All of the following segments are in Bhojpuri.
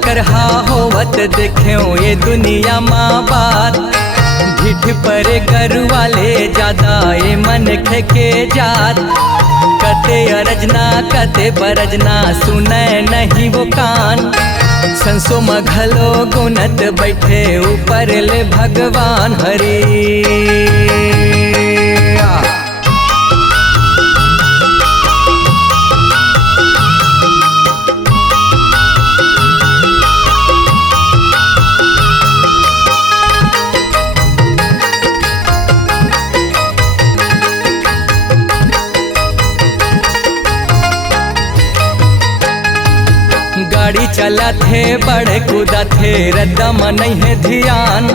करहा होवत देख्यो ये दुनिया माँ बात। ढिठ पर कर वाले ज्यादा ये मन खेके जात। कते अरजना कते बरजना सुने नहीं वो कान। संसो मघलो गुनत बैठे ऊपर ले भगवान हरि। गाड़ी चला थे बड़े कूदा थे रद्दम नहीं है ध्यान।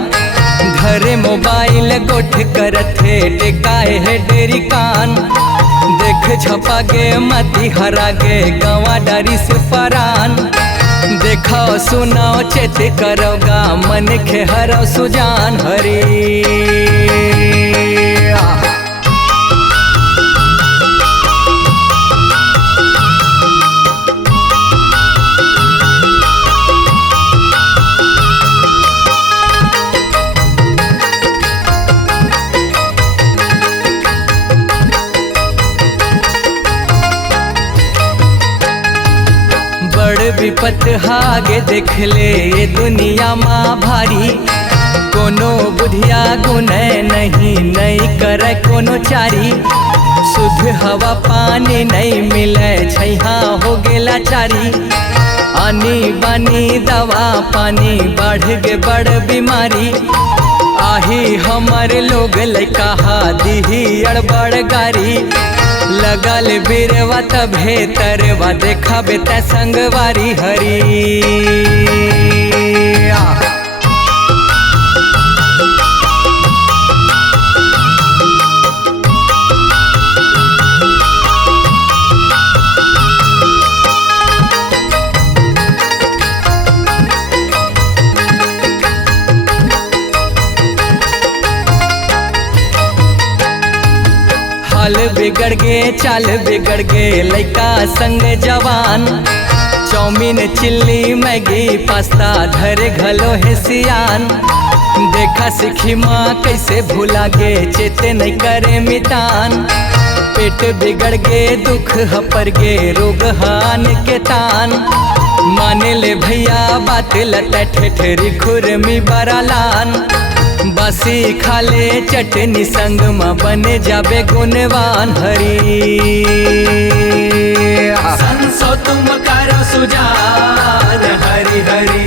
घरे मोबाइल गोठ कर थे टेकाए है डेरी कान। देख छपा गे मती हरा गे गवा डरी से परान। देखाओ सुनाओ चेत करोगा मन खे हरो सुजान हरी। विपत हागे देख ले ये दुनिया माँ भारी। कोनो बुधिया गुने नहीं करे कोनो चारी। शुद्ध हवा पानी नहीं मिले छैहा हो गेला चारी। आनी बानी दवा पानी बढ़ गे बड़ बीमारी। आही हमारे लोग लैका दीही अड़बड़ गारी। लगल बीरवा तभे तरवा देखा बेता संगवारी हरी। हाल बिगड़ गे चाल बिगड़ गे लइका संग जवान। चाउमीन चिल्ली मैगी पास्ता धरे घलो है सियान। देखा सीखी माँ कैसे भूला गे चेते नहीं करे मितान। पेट बिगड़ गे दुख हपर गे रोग हान के तान। माने ले भैया बात लटा ठेठरी खुरमी बरालान। बासी खाले चटनी संग में बने जाबे गुणवान हरी। संसो तुम करो सुजान हरि हरि।